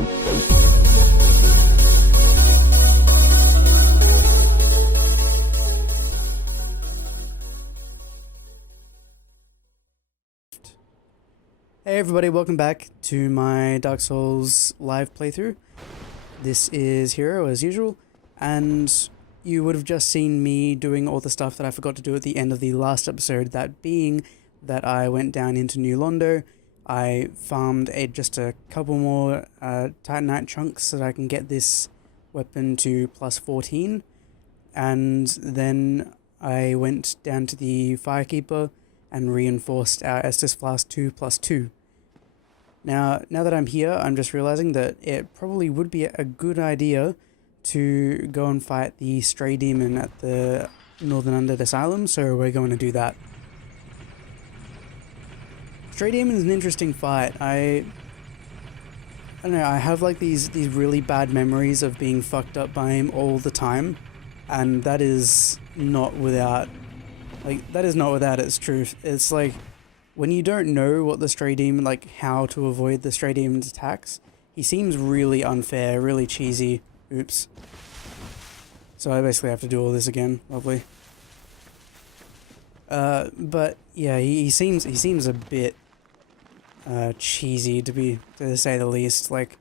Hey everybody, welcome back to my Dark Souls live playthrough. This is Hero as usual, and you would have just seen me doing all the stuff that I forgot to do at the end of the last episode, that being that I went down into New Londo. I farmed just a couple more Titanite chunks so that I can get this weapon to plus 14, and then I went down to the Firekeeper and reinforced our Estus Flask 2 plus 2. Now that I'm here, I'm just realizing that it probably would be a good idea to go and fight the Stray Demon at the Northern Undead Asylum, so we're going to do that. Stray Demon is an interesting fight. I don't know, I have like these really bad memories of being fucked up by him all the time, and that is not without its truth. It's like, when you don't know what the Stray Demon, like how to avoid the Stray Demon's attacks, he seems really unfair, really cheesy. Oops. So I basically have to do all this again. Lovely. But yeah, he seems a bit cheesy, to say the least. Like,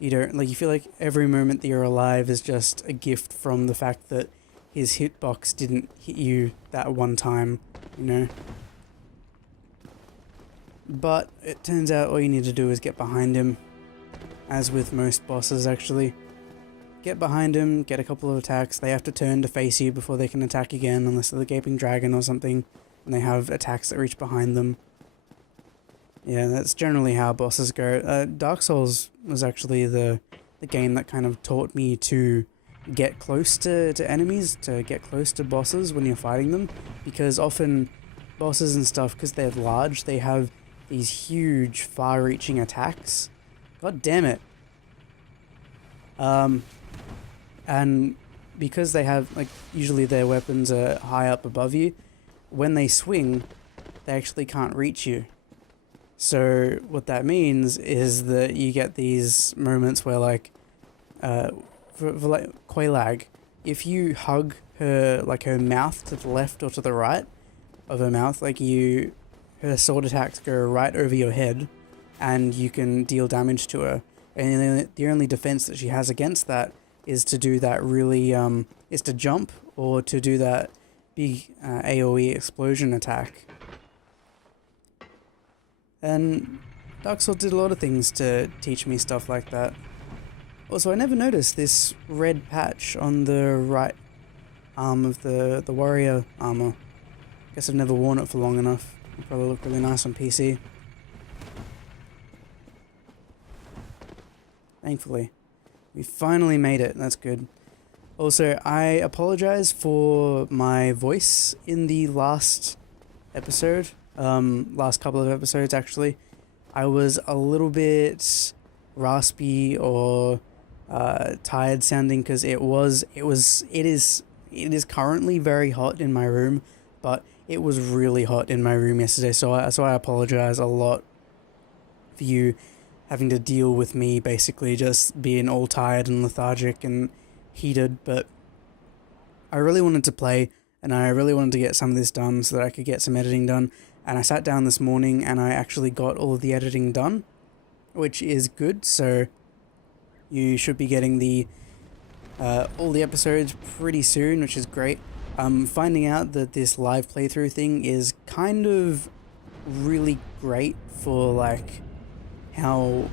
you feel like every moment that you're alive is just a gift from the fact that his hitbox didn't hit you that one time, you know? But it turns out all you need to do is get behind him, as with most bosses actually. Get behind him, get a couple of attacks. They have to turn to face you before they can attack again, unless they're the Gaping Dragon or something, and they have attacks that reach behind them. Yeah, that's generally how bosses go. Dark Souls was actually the game that kind of taught me to get close to enemies, to get close to bosses when you're fighting them, because often bosses and stuff, because they're large, they have these huge, far-reaching attacks. God damn it. And because they have, like, usually their weapons are high up above you, when they swing, they actually can't reach you. So what that means is that you get these moments where, like, for like Quelaag, if you hug her, like her mouth to the left or to the right of her mouth, like her sword attacks go right over your head, and you can deal damage to her. And the only defense that she has against that is to do that really, is to jump, or to do that big AoE explosion attack. And Dark Souls did a lot of things to teach me stuff like that. Also, I never noticed this red patch on the right arm of the warrior armor. Guess I've never worn it for long enough. It'll probably look really nice on PC. Thankfully. We finally made it, that's good. Also, I apologize for my voice in the last episode. Last couple of episodes, actually. I was a little bit raspy or tired sounding, because it is currently very hot in my room, but it was really hot in my room yesterday, so I apologize a lot for you having to deal with me basically just being all tired and lethargic and heated. But I really wanted to play, and I really wanted to get some of this done so that I could get some editing done, and I sat down this morning and I actually got all of the editing done, which is good. So you should be getting all the episodes pretty soon, which is great. Finding out that this live playthrough thing is kind of really great for like how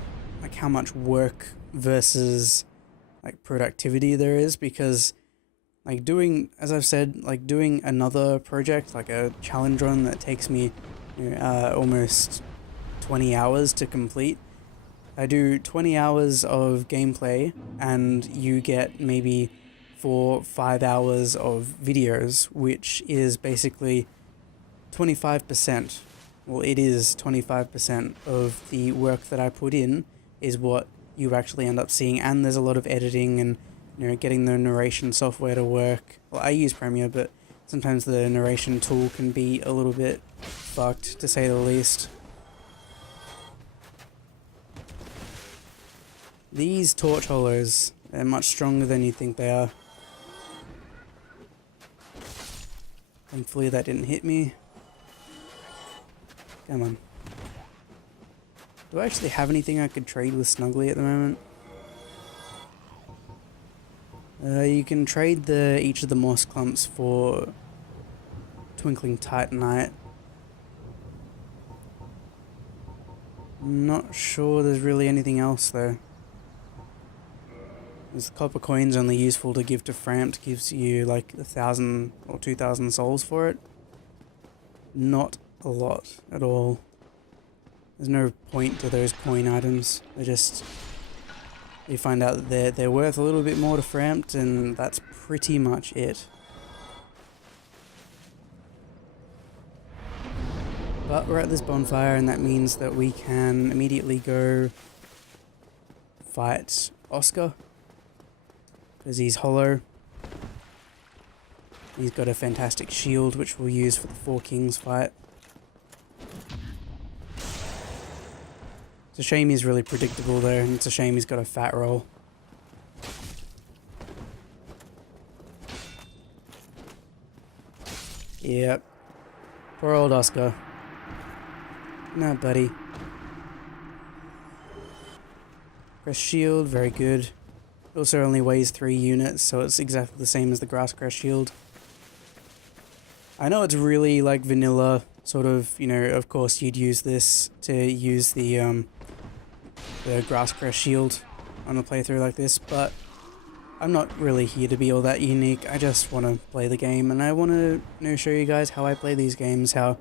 much work versus like productivity there is, because like as I've said, like doing another project, like a challenge run that takes me almost 20 hours to complete. I do 20 hours of gameplay and you get maybe 4-5 hours of videos, which is basically 25%. Well, it is 25% of the work that I put in is what you actually end up seeing, and there's a lot of editing and getting the narration software to work. Well, I use Premiere, but sometimes the narration tool can be a little bit fucked, to say the least. These torch hollows, they're much stronger than you think they are. Thankfully that didn't hit me. Come on. Do I actually have anything I could trade with Snuggly at the moment? You can trade each of the moss clumps for Twinkling Titanite. Not sure there's really anything else though. This copper coin's only useful to give to Frampt, gives you like 1,000 or 2,000 souls for it. Not a lot at all. There's no point to those coin items. They're just, you find out that they're worth a little bit more to Frampt, and that's pretty much it. But we're at this bonfire, and that means that we can immediately go fight Oscar. Because he's hollow. He's got a fantastic shield, which we'll use for the Four Kings fight. It's a shame he's really predictable there, and it's a shame he's got a fat roll. Yep. Poor old Oscar. No, buddy. Press shield, very good. It also only weighs 3 units, so it's exactly the same as the grass crest shield. I know it's really like vanilla, sort of, you know, of course you'd use this to use the grass crest shield on a playthrough like this, but I'm not really here to be all that unique. I just want to play the game, and I want to, you know, show you guys how I play these games, how,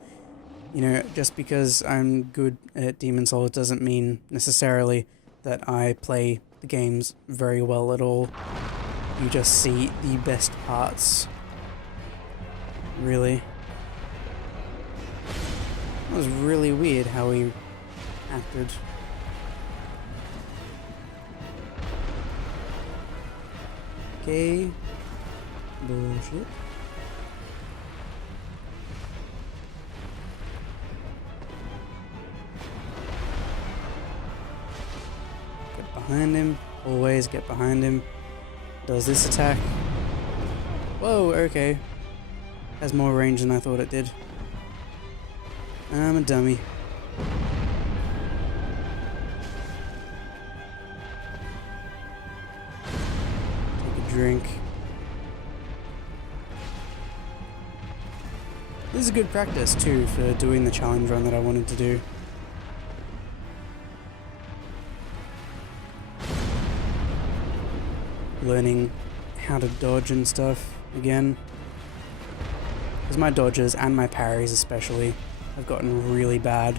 you know, just because I'm good at Demon Souls doesn't mean necessarily that I play the games very well at all. You just see the best parts. Really. That was really weird how he acted. Okay. Bullshit. Get behind him. Always get behind him. Does this attack. Whoa, okay. Has more range than I thought it did. I'm a dummy. Take a drink. This is a good practice too for doing the challenge run that I wanted to do. Learning how to dodge and stuff again. Because my dodges and my parries especially have gotten really bad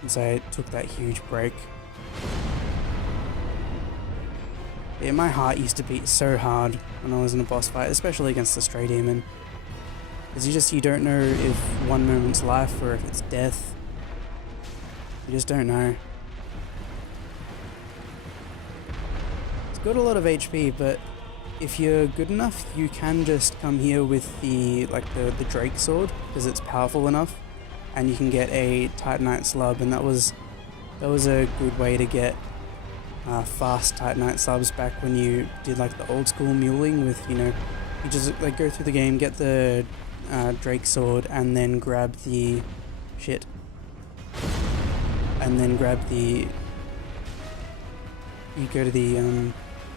since I took that huge break. Yeah, my heart used to beat so hard when I was in a boss fight, especially against the Stray Demon. Because you don't know if one moment's life or if it's death. You just don't know. It's got a lot of HP, but if you're good enough, you can just come here with the Drake sword, because it's powerful enough, and you can get a Titanite slab, and that was a good way to get fast Titanite slabs back when you did like the old school muling with, you know, you just like go through the game, get the Drake sword, and then grab the and then grab the, you go to the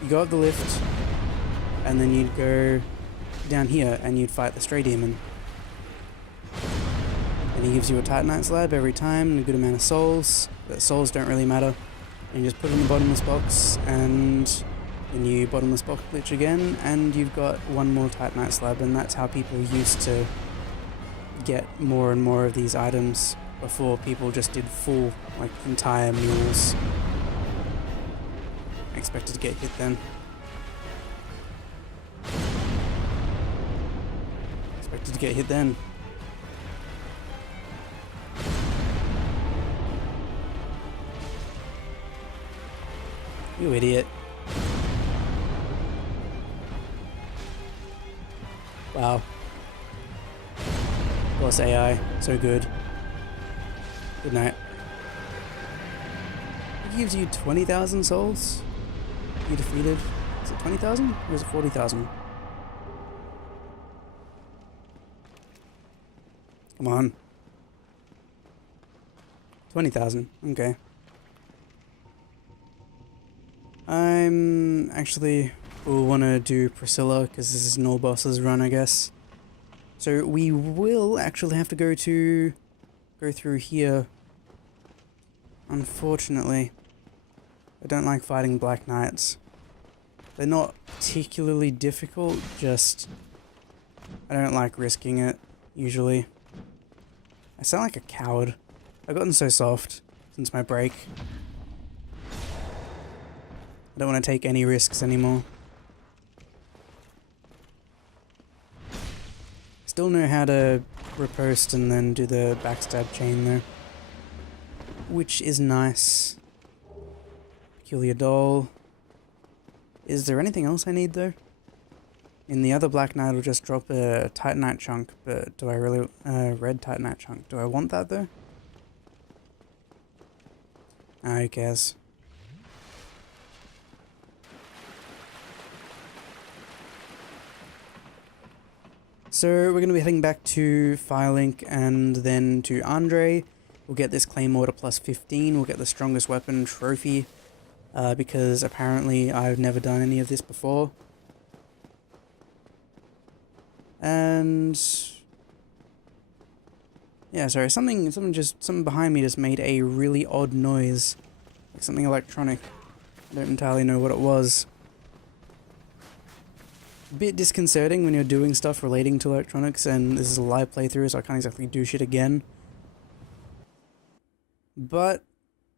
you go up the lift, and then you'd go down here and you'd fight the Stray Demon. And he gives you a Titanite slab every time and a good amount of souls, but souls don't really matter. And you just put it in the bottomless box, and then you bottomless box glitch again, and you've got one more Titanite slab, and that's how people used to get more and more of these items before people just did full, like, entire mules. I expected to get hit then. Expected to get hit then. You idiot. Wow. Plus AI, so good. Good night. It gives you 20,000 souls? you defeated. Is it 20,000 or is it 40,000? Come on. 20,000. Okay. I'm actually will want to do Priscilla because this is an all bosses run, I guess. So we will actually have to go through here. Unfortunately, I don't like fighting Black Knights. They're not particularly difficult, just I don't like risking it usually. I sound like a coward. I've gotten so soft since my break. I don't want to take any risks anymore. Still know how to riposte and then do the backstab chain though, which is nice. Peculiar doll. Is there anything else I need though? In the other Black Knight will just drop a Titanite chunk, but do I really red Titanite chunk? Do I want that though? Who cares? So we're going to be heading back to Firelink and then to Andre. We'll get this Claymore to plus 15. We'll get the strongest weapon trophy because apparently I've never done any of this before. And yeah, sorry, something behind me just made a really odd noise, like something electronic. I don't entirely know what it was. A bit disconcerting when you're doing stuff relating to electronics, and this is a live playthrough, so I can't exactly do shit again. But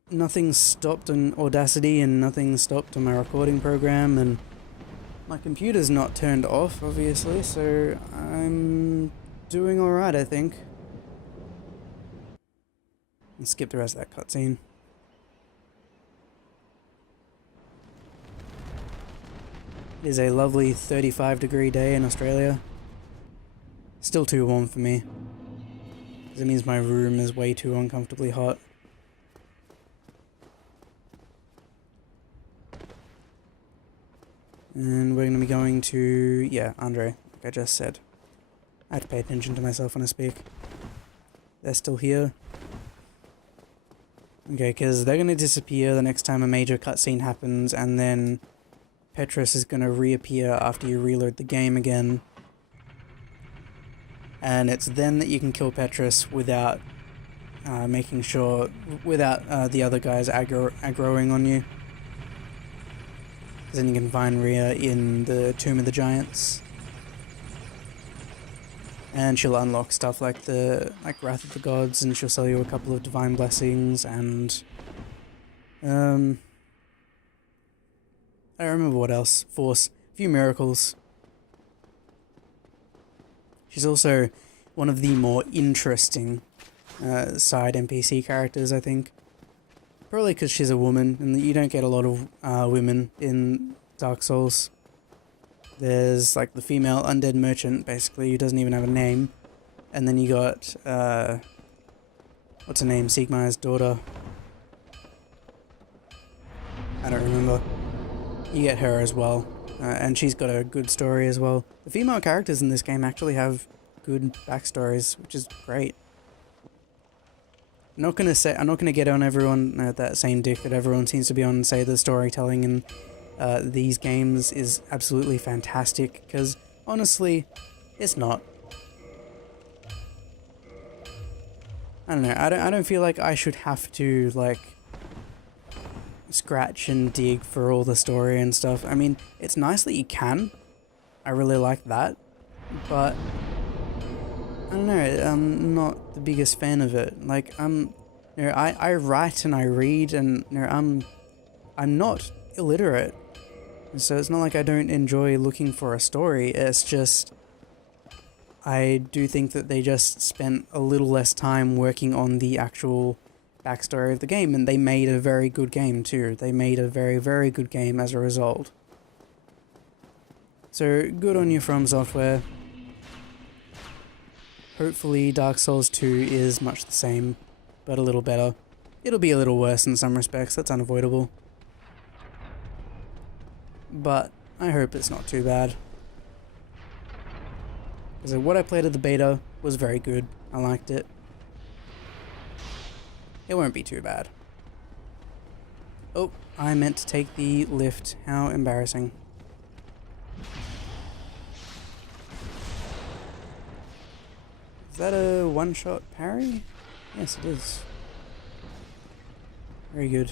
nothing stopped on Audacity, and nothing stopped on my recording program, and my computer's not turned off, obviously, so I'm doing alright, I think. Let's skip the rest of that cutscene. It is a lovely 35-degree day in Australia. Still too warm for me. Because it means my room is way too uncomfortably hot. And we're going to be going to, yeah, Andre, like I just said. I have to pay attention to myself when I speak. They're still here. Okay, because they're going to disappear the next time a major cutscene happens, and then Petrus is going to reappear after you reload the game again. And it's then that you can kill Petrus without making sure, without the other guys aggroing on you. Then you can find Rhea in the Tomb of the Giants. And she'll unlock stuff like Wrath of the Gods, and she'll sell you a couple of Divine Blessings, and I don't remember what else. Force. A few miracles. She's also one of the more interesting side NPC characters, I think. Probably because she's a woman, and you don't get a lot of women in Dark Souls. There's like the female undead merchant, basically, who doesn't even have a name. And then you got, what's her name? Sigmar's daughter. I don't remember. You get her as well. And she's got a good story as well. The female characters in this game actually have good backstories, which is great. I'm not gonna get on everyone that same dick that everyone seems to be on and say the storytelling in these games is absolutely fantastic, because honestly, it's not. I don't know. I don't feel like I should have to like scratch and dig for all the story and stuff. I mean, it's nice that you can. I really like that, but I don't know, I'm not the biggest fan of it. Like, you know, I write and I read, and you know, I'm not illiterate, so it's not like I don't enjoy looking for a story. It's just I do think that they just spent a little less time working on the actual backstory of the game, and they made a very good game too. They made a very, very good game as a result. So good on you, From Software. Hopefully Dark Souls 2 is much the same, but a little better. It'll be a little worse in some respects, that's unavoidable. but I hope it's not too bad. Because what I played at the beta was very good. I liked it. It won't be too bad. Oh, I meant to take the lift. How embarrassing. Is that a one-shot parry? Yes, it is. Very good.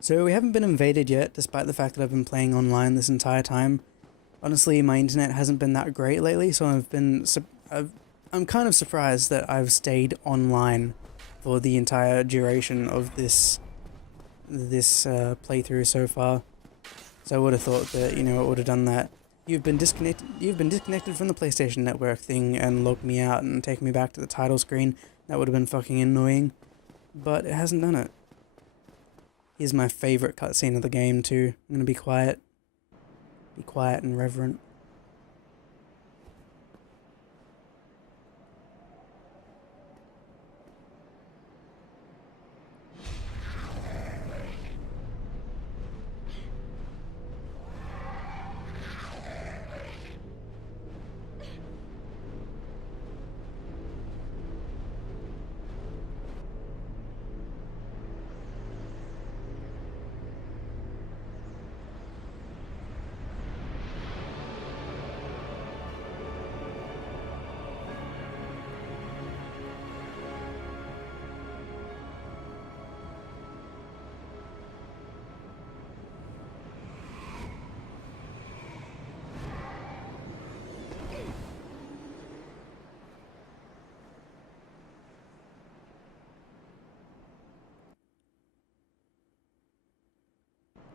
So we haven't been invaded yet, despite the fact that I've been playing online this entire time. Honestly, my internet hasn't been that great lately, so I'm kind of surprised that I've stayed online for the entire duration of this playthrough so far. So I would have thought that, you know, it would have done that. You've been disconnected from the PlayStation Network thing and logged me out and taken me back to the title screen. That would have been fucking annoying. But it hasn't done it. Here's my favorite cutscene of the game too. I'm gonna be quiet. Be quiet and reverent.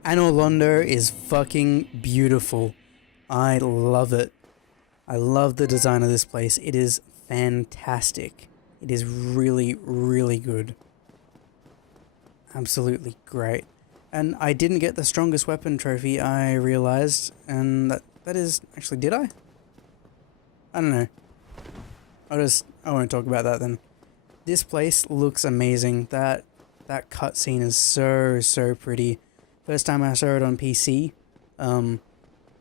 Anor Londo is fucking beautiful. I love it. I love the design of this place. It is fantastic. It is really, really good. Absolutely great. And I didn't get the strongest weapon trophy, I realized, and that is... Actually, did I? I don't know. I won't talk about that then. This place looks amazing. That cutscene is so pretty. First time I saw it on PC, and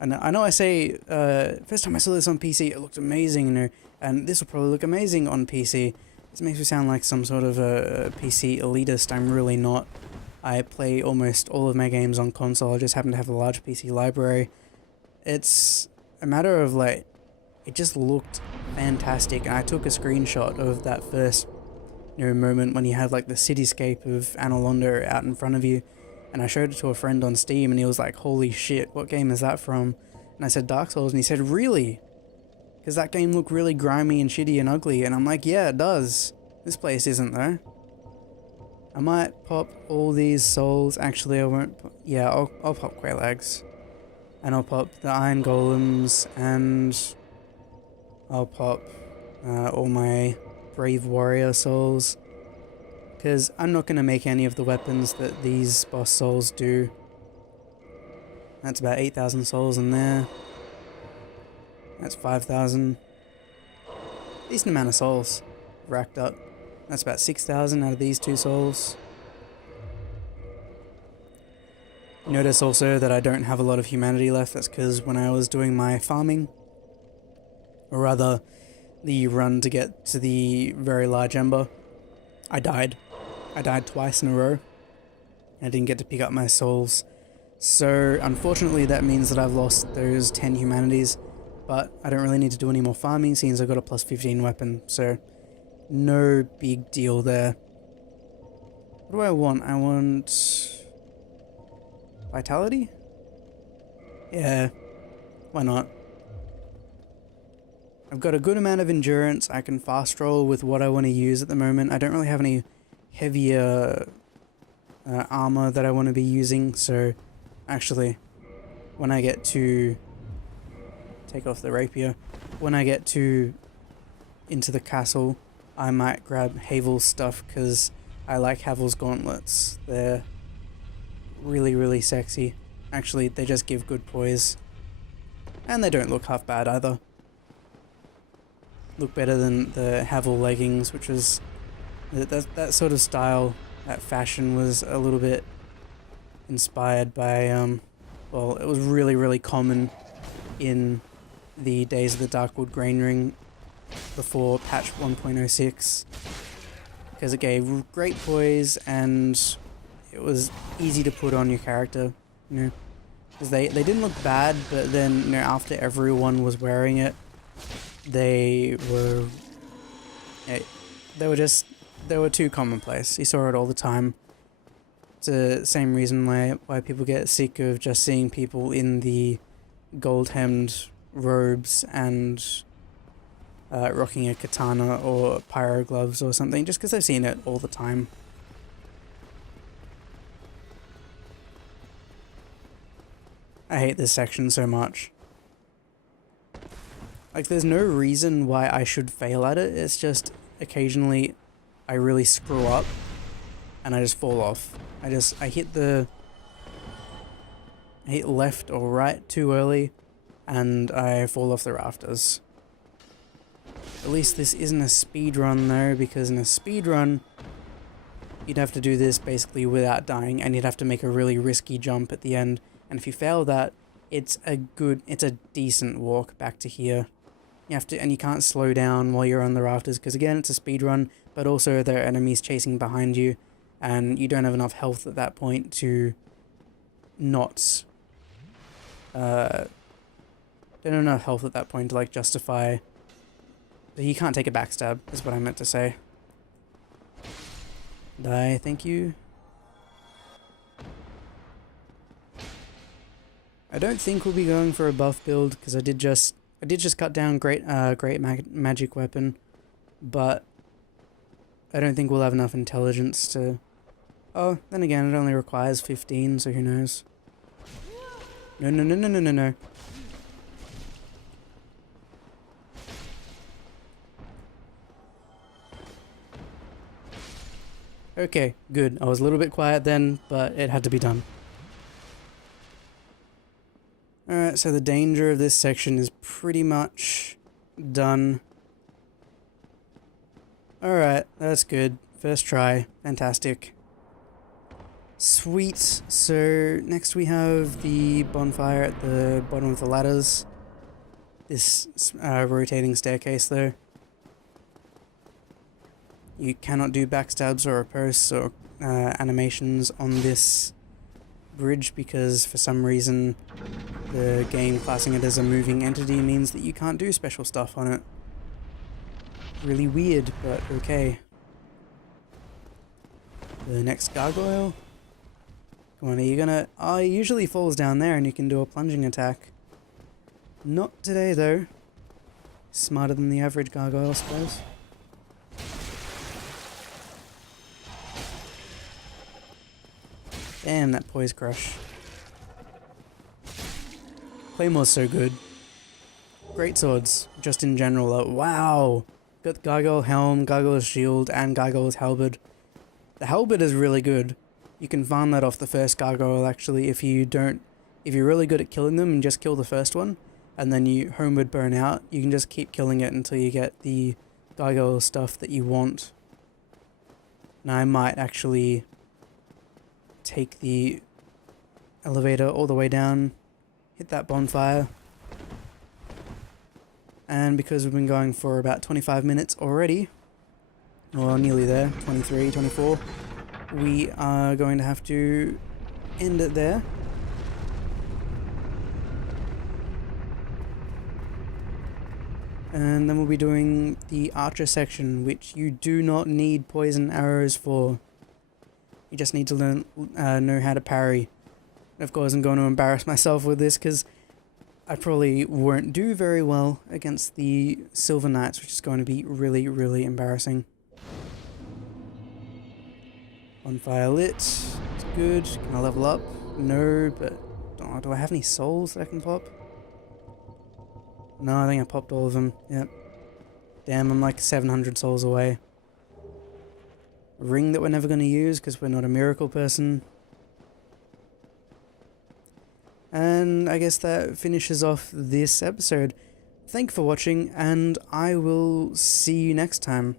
I know I say, first time I saw this on PC, it looked amazing, you know, and this will probably look amazing on PC. This makes me sound like some sort of a PC elitist. I'm really not. I play almost all of my games on console. I just happen to have a large PC library. It's a matter of, like, it just looked fantastic, and I took a screenshot of that first, you know, moment when you had, like, the cityscape of Anor Londo out in front of you. And I showed it to a friend on Steam, and he was like, holy shit, what game is that from? And I said, Dark Souls, and he said, really? Because that game looked really grimy and shitty and ugly, and I'm like, yeah, it does. This place isn't, though. I might pop all these souls. Actually, I won't. Yeah, I'll pop Quelags. And I'll pop the Iron Golems, and I'll pop all my Brave Warrior souls. Because I'm not going to make any of the weapons that these boss souls do. That's about 8,000 souls in there. That's 5,000. Decent amount of souls racked up. That's about 6,000 out of these two souls. Notice also that I don't have a lot of humanity left. That's because when I was doing my farming, or rather the run to get to the very large ember, I died. I died twice in a row. I didn't get to pick up my souls. So unfortunately that means that I've lost those 10 humanities, but I don't really need to do any more farming since I've got a plus 15 weapon, so no big deal there. What do I want? I want... Vitality? Yeah, why not? I've got a good amount of endurance. I can fast roll with what I want to use at the moment. I don't really have any heavier armor that I want to be using, so actually when I get to take off the rapier, when I get to into the castle, I might grab Havel's stuff because I like Havel's gauntlets. They're really sexy. Actually, they just give good poise. And they don't look half bad either. Look better than the Havel leggings, which was... That sort of style, that fashion was a little bit inspired by, well, it was really common in the days of the Darkwood Grain Ring before patch 1.06, because it gave great poise and it was easy to put on your character, you know, because they didn't look bad, but then, you know, after everyone was wearing it, they were too commonplace. You saw it all the time. It's the same reason why people get sick of just seeing people in the gold-hemmed robes and rocking a katana or pyro gloves or something, just because I've seen it all the time. I hate this section so much. Like, there's no reason why I should fail at it, it's just occasionally I really screw up and I just fall off. I hit left or right too early and I fall off the rafters. At least this isn't a speed run though, because in a speed run you'd have to do this basically without dying, and you'd have to make a really risky jump at the end, and if you fail that, it's a decent walk back to here. And you can't slow down while you're on the rafters, because again, it's a speed run, but also there are enemies chasing behind you, and you don't have enough health at that point to not... don't have enough health at that point to, like, justify... You can't take a backstab, is what I meant to say. Die, thank you. I don't think we'll be going for a buff build, because I did just cut down great magic weapon, but I don't think we'll have enough intelligence to... Oh, then again, it only requires 15, so who knows? No. Okay, good. I was a little bit quiet then, but it had to be done. Alright, so the danger of this section is pretty much done. Alright, that's good. First try. Fantastic. Sweet. So, next we have the bonfire at the bottom of the ladders. This rotating staircase though. You cannot do backstabs or ripostes or animations on this bridge, because for some reason the game classing it as a moving entity means that you can't do special stuff on it. Really weird, but okay. The next gargoyle. Come on, are you gonna... Oh, he usually falls down there and you can do a plunging attack. Not today though. Smarter than the average gargoyle, I suppose. Damn, that poise crush. Claymore's so good. Great swords, just in general. Wow! Got Gargoyle Helm, Gargoyle's Shield, and Gargoyle's Halberd. The Halberd is really good. You can farm that off the first Gargoyle, actually, if you're really good at killing them and just kill the first one, and then you homeward burn out, you can just keep killing it until you get the Gargoyle stuff that you want. Now I might actually take the elevator all the way down, hit that bonfire, and because we've been going for about 25 minutes already, or nearly there, 23, 24, we are going to have to end it there. And then we'll be doing the archer section, which you do not need poison arrows for. You just need to know how to parry. Of course, I'm going to embarrass myself with this because I probably won't do very well against the Silver Knights, which is going to be really embarrassing. Bonfire lit. It's good. Can I level up? No, but do I have any souls that I can pop? No, I think I popped all of them. Yep. Damn, I'm like 700 souls away. Ring that we're never going to use because we're not a miracle person. And I guess that finishes off this episode. Thank you for watching, and I will see you next time.